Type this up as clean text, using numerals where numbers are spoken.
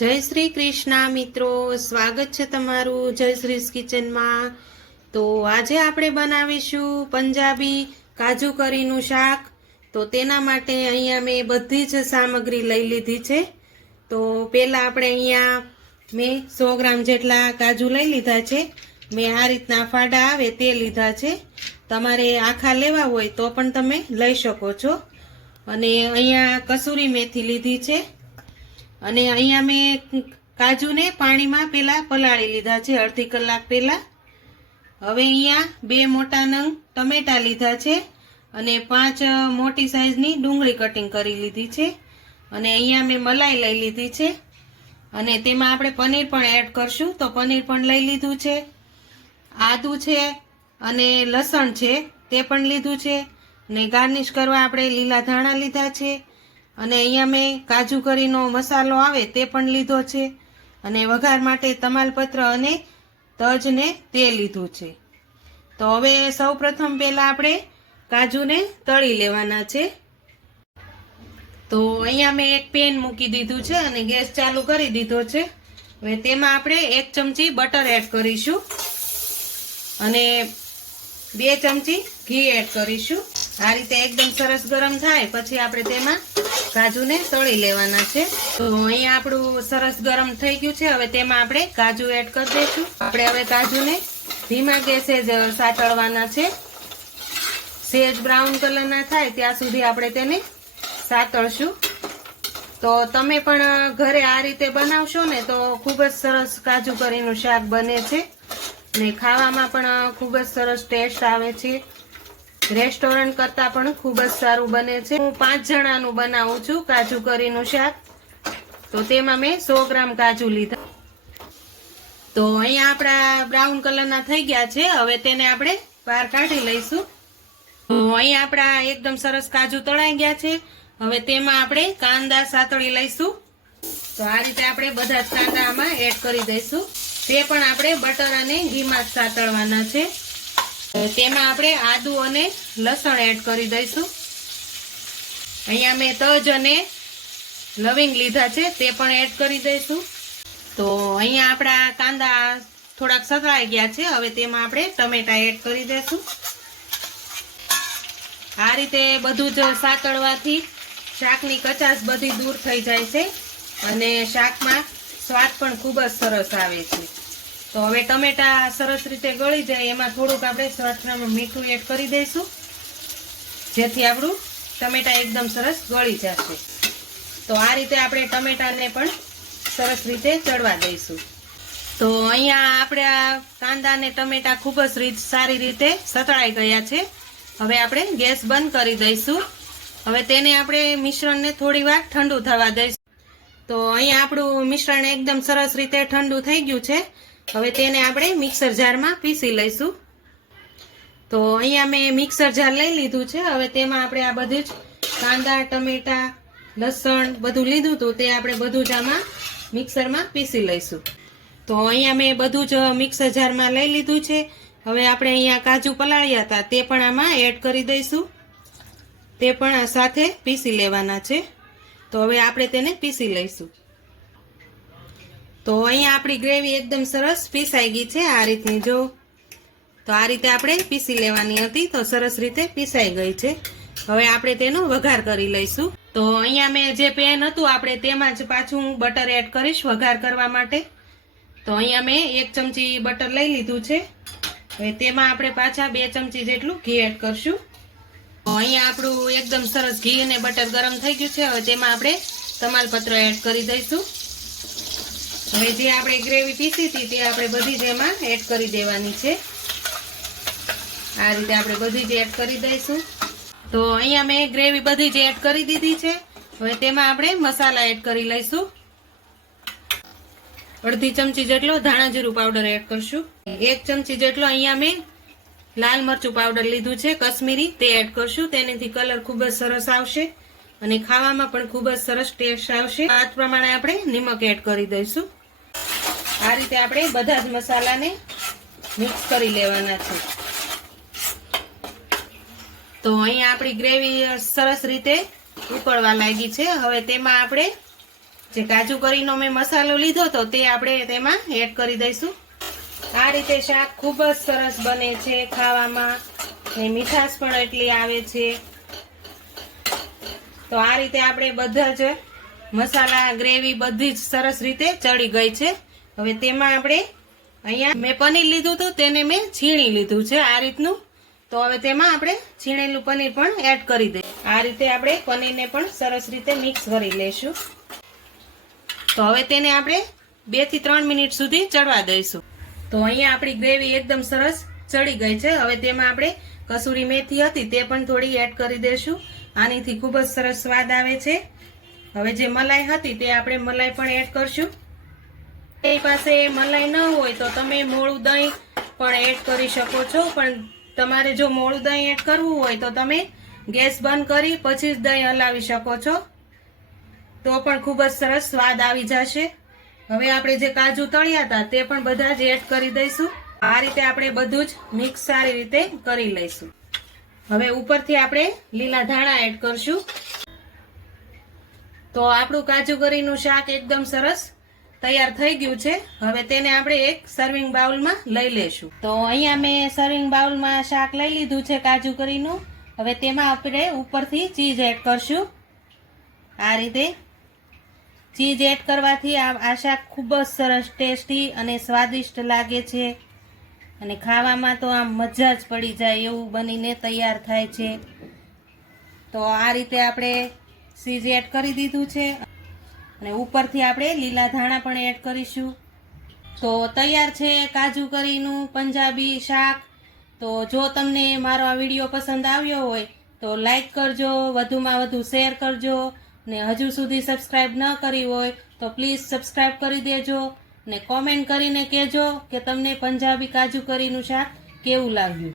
જય શ્રી કૃષ્ણ મિત્રો, સ્વાગત છે તમારું જયશ્રીસ કિચનમાં। તો આજે આપણે બનાવીશું પંજાબી કાજુ કરીનું શાક। તો તેના માટે અહીંયા મેં બધી જ સામગ્રી લઈ લીધી છે। તો પહેલા આપણે અહીંયા મેં 100 ગ્રામ જેટલા કાજુ લઈ લીધા છે। મેં આ રીતના ફાડા આવે તે લીધા છે। તમારે આખા લેવા હોય તો પણ તમે લઈ શકો છો। અને અહીંયા કસૂરી મેથી લીધી છે। અને અહીંયા મેં કાજુને પાણીમાં પહેલા પલાળી લીધા છે અડધી કલાક પહેલા। હવે અહીંયા 2 મોટા નંગ ટમેટા લીધા છે અને 5 મોટી સાઈઝની ડુંગળી કટિંગ કરી લીધી છે। અને અહીંયા મેં મલાઈ લઈ લીધી છે અને તેમાં આપણે પનીર પણ એડ કરશું, તો પનીર પણ લઈ લીધું છે। આદુ છે અને લસણ છે તે પણ લીધું છે। ને ગાર્નિશ કરવા આપણે લીલા ધાણા લીધા છે। અને અહીંયા મેં કાજુ કરીનો મસાલો આવે તે પણ લીધો છે અને વઘાર માટે તમાલપત્ર અને તજને તે લીધું છે। તો હવે સૌપ્રથમ પહેલા આપણે કાજુને તળી લેવાના છે। તો અહીંયા મેં એક પેન મૂકી દીધું છે અને ગેસ ચાલુ કરી દીધો છે। હવે તેમાં આપણે 1 ચમચી બટર એડ કરીશું અને 2 ચમચી ઘી એડ કરીશું। આ રીતે એકદમ સરસ ગરમ થાય પછી આપણે તેમાં કાજુને તળી લેવાના છે। તો અહીંયા આપણું સરસ ગરમ થઈ ગયું છે। હવે તેમાં આપણે કાજુ એડ કરી દઈશું। આપણે હવે કાજુને ધીમા ગેસે જ સાતળવાના છે। સેજ બ્રાઉન કલરના થાય ત્યાં સુધી આપણે તેને સાતળશું। તો તમે પણ ઘરે આ રીતે બનાવશો ને તો ખૂબ જ સરસ કાજુ કરીનું શાક બને છે ને ખાવામાં પણ ખૂબ જ સરસ ટેસ્ટ આવે છે। રેસ્ટોરન્ટ કરતાં પણ ખૂબ જ સારું બને છે। હું 5 જણાનું બનાવું છું કાજુ કરીનું શાક। તો તેમાં મેં 100 ગ્રામ કાજુ લીધા। તો અહીંયા આપણા બ્રાઉન કલરના થઈ ગયા છે। હવે તેને આપણે બહાર કાઢી લઈશું। તો અહીંયા આપણા એકદમ સરસ કાજુ તળાઈ ગયા છે। હવે તેમાં આપણે કાંદા સાતળી લઈશું। તો આ રીતે આપણે બધા જ કાંદા આમાં એડ કરી દઈશું। તે પણ આપણે બટર અને ઘીમાં જ સાતળવાના છે। તેમાં આપણે આદુ અને લસણ એડ કરી દઈશું। અહીંયા મેં તજ અને લવિંગ લીધા છે તે પણ એડ કરી દઈશું। તો અહીંયા આપણા કાંદા થોડાક સતળાઈ ગયા છે। હવે તેમાં આપણે ટમેટા એડ કરી દઈશું। આ રીતે બધું જ સાતળવાથી શાકની કચાશ બધી દૂર થઈ જાય છે અને શાકમાં સ્વાદ પણ ખૂબ જ સરસ આવે છે। તો હવે ટમેટા સરસ રીતે ગળી જાય એમાં થોડુંક આપણે સ્વાદમાં મીઠું એડ કરી દઈશું જેથી આપણું ટમેટા એકદમ સરસ ગળી જશે। તો આ રીતે આપણે ટમેટાને પણ સરસ રીતે ચડવા દઈશું। તો અહીંયા આપણે આ કાંદા અને ટમેટા ખૂબ જ સારી રીતે સતળાઈ ગયા છે। હવે આપણે ગેસ બંધ કરી દઈશું। હવે તેને આપણે મિશ્રણને થોડી વાર ઠંડુ થવા દઈશું। તો અહીંયા આપણું મિશ્રણ એકદમ સરસ રીતે ઠંડુ થઈ ગયું છે। હવે તેને આપણે મિક્સર જારમાં પીસી લઈશું। તો અહીંયા મેં મિક્સર જાર લઈ લીધું છે। હવે તેમાં આપણે આ બધું જ કાંદા ટમેટા લસણ બધું લીધું હતું તે આપણે બધું જ આમાં મિક્સરમાં પીસી લઈશું। તો અહીંયા મેં બધું જ મિક્સર જારમાં લઈ લીધું છે। હવે આપણે અહીંયા કાજુ પલાળ્યા હતા તે પણ આમાં એડ કરી દઈશું। તે પણ સાથે પીસી લેવાના છે। તો હવે આપણે તેને પીસી લઈશું। તો અહીંયા આપણી ગ્રેવી એકદમ સરસ પીસાઈ ગઈ છે। આ રીતની જો તો આ રીતે આપણે પીસી લેવાની હતી તો સરસ રીતે પીસાઈ ગઈ છે। હવે આપણે તેનો વઘાર કરી લઈશું। તો અહીંયા મેં જે પેન હતું આપણે તેમાં જ પાછું બટર એડ કરીશ વઘાર કરવા માટે। તો અહીંયા મેં 1 ચમચી બટર લઈ લીધું છે। હવે તેમાં આપણે પાછા 2 ચમચી જેટલું ઘી એડ કરશું। તો અહીંયા આપણું એકદમ સરસ ઘી અને બટર ગરમ થઈ ગયું છે। હવે તેમાં આપણે તમાલપત્ર એડ કરી દઈશું। હવે જે આપણે ગ્રેવી પીસી હતી તે આપણે બધી જ એમાં એડ કરી દેવાની છે। આ રીતે આપણે બધી જ એડ કરી દઈશું। તો અહીંયા મેં ગ્રેવી બધી જ એડ કરી દીધી છે। હવે તેમાં આપણે મસાલા એડ કરી લઈશું। અડધી ચમચી જેટલો ધાણા જીરું પાવડર એડ કરશું। 1 ચમચી જેટલો અહીંયા મેં લાલ મરચું પાવડર લીધું છે કશ્મીરી તે એડ કરશું। તેનાથી કલર ખૂબ જ સરસ આવશે અને ખાવામાં પણ ખૂબ જ સરસ ટેસ્ટ આવશે। આ પ્રમાણે આપણે નિમક એડ કરી દઈશું। આ રીતે આપણે બધા જ મસાલાને મિક્સ કરી લેવાના છે। તો અહીંયા આપણી ગ્રેવી સરસ રીતે ઉકળવા લાગી છે। હવે તેમાં આપણે જે કાજુ કરીનો મેં મસાલો લીધો હતો તે આપણે તેમાં એડ કરી દઈશું. આ રીતે શાક ખૂબ જ સરસ બને છે ખાવામાં, ને મીઠાશ પણ એટલી આવે છે. તો આ રીતે આપણે બધા જ મસાલા ગ્રેવી બધી જ સરસ રીતે ચડી ગઈ છે. હવે તેમાં આપણે અહીંયા મેં પનીર લીધું હતું તેને મેં છીણી લીધું છે આ રીતનું. તો હવે તેમાં આપણે છીણેલું પનીર પણ એડ કરી દઈએ. આ રીતે આપણે પનીરને પણ સરસ રીતે મિક્સ કરી લઈશું. તો હવે તેને આપણે 2 થી 3 મિનિટ સુધી ચડવા દઈશું. તો અહીંયા આપણી ગ્રેવી એકદમ સરસ ચડી ગઈ છે. હવે તેમાં આપણે કસૂરી મેથી હતી તે પણ થોડી એડ કરી દઈશું. આનીથી ખૂબ જ સરસ સ્વાદ આવે છે. હવે જે મલાઈ હતી તે આપણે મલાઈ પણ એડ કરશું. એ પાસે મલાઈ ન હોય તો તમે મોળું દહીં પણ એડ કરી શકો છો, પણ તમારે જો મોળું દહીં એડ કરવું હોય તો તમે ગેસ બંધ કરી પછી જ દહીં હલાવી શકો છો, તો પણ ખૂબ જ સરસ સ્વાદ આવી જશે. હવે આપણે જે કાજુ તળ્યા હતા તે પણ બધા જ એડ કરી દઈશું. આ રીતે આપણે બધું જ મિક્સ સારી રીતે કરી લઈશું. હવે ઉપરથી આપણે લીલા ધાણા એડ કરશું. તો આપણું કાજુ કરીનું શાક એકદમ સરસ તૈયાર થઈ ગયું છે. હવે તેને આપણે એક સર્વિંગ બાઉલમાં લઈ લેશું. તો અહીંયા મેં સર્વિંગ બાઉલમાં શાક લઈ લીધું છે કાજુ કરીનું. હવે તેમાં આપણે ઉપરથી ચીઝ એડ કરશું. આ રીતે ચીઝ એડ કરવાથી આ શાક ખૂબ જ સરસ ટેસ્ટી અને સ્વાદિષ્ટ લાગે છે, અને ખાવામાં તો આમ મજા જ પડી જાય એવું બનીને તૈયાર થાય છે. તો આ રીતે આપણે ચીઝ એડ કરી દીધું છે, અને ઉપરથી આપણે લીલા ધાણા પણ એડ કરીશું. તો તૈયાર છે કાજુ કરીનું પંજાબી શાક. તો જો તમને મારો આ વિડીયો પસંદ આવ્યો હોય તો લાઈક કરજો, વધુમાં વધુ શેર કરજો, ને હજુ સુધી સબસ્ક્રાઈબ ન કરી હોય તો પ્લીઝ સબસ્ક્રાઈબ કરી દેજો, ને કોમેન્ટ કરીને કહેજો કે તમને પંજાબી કાજુ કરીનું શાક કેવું લાગ્યું.